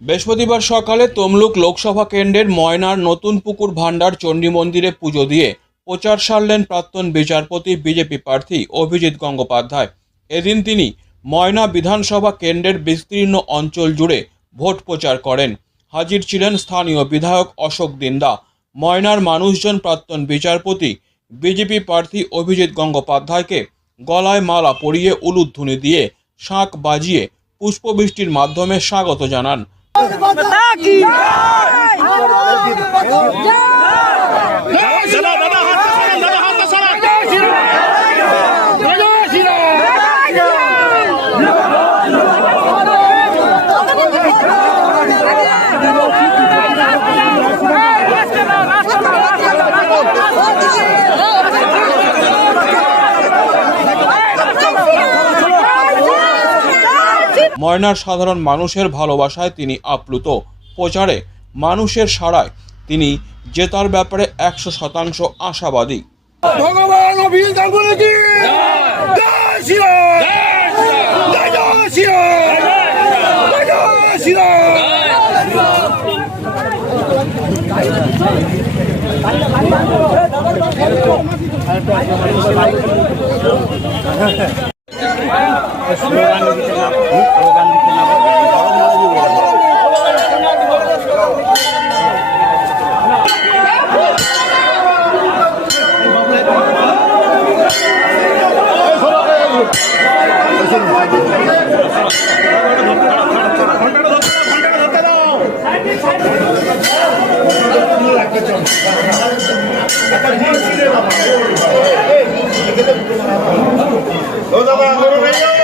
বৃহস্পতিবার সকালে তমলুক লোকসভা কেন্দ্রের ময়নার নতুন পুকুর ভান্ডার চণ্ডী মন্দিরে পুজো দিয়ে প্রচার সারলেন প্রাক্তন বিচারপতি, বিজেপি প্রার্থী অভিজিৎ গঙ্গোপাধ্যায়। এদিন তিনি ময়না বিধানসভা কেন্দ্রের বিস্তীর্ণ অঞ্চল জুড়ে ভোট প্রচার করেন। হাজির ছিলেন স্থানীয় বিধায়ক অশোক দিন্দা। ময়নার মানুষজন প্রাক্তন বিচারপতি, বিজেপি প্রার্থী অভিজিৎ গঙ্গোপাধ্যায়কে গলায় মালা পরিয়ে উলুধ্বনি দিয়ে শাঁখ বাজিয়ে পুষ্পবৃষ্টির মাধ্যমে স্বাগত জানান। দাদা ময়নার সাধারণ মানুষের ভালোবাসায় তিনি আপ্লুত। প্রচারে মানুষের সাড়ায় তিনি জেতার ব্যাপারে একশো শতাংশ আশাবাদী। ভগবান গাঙ্গুলি কি জয় শ্রীরাম জয় জয় শ্রীরাম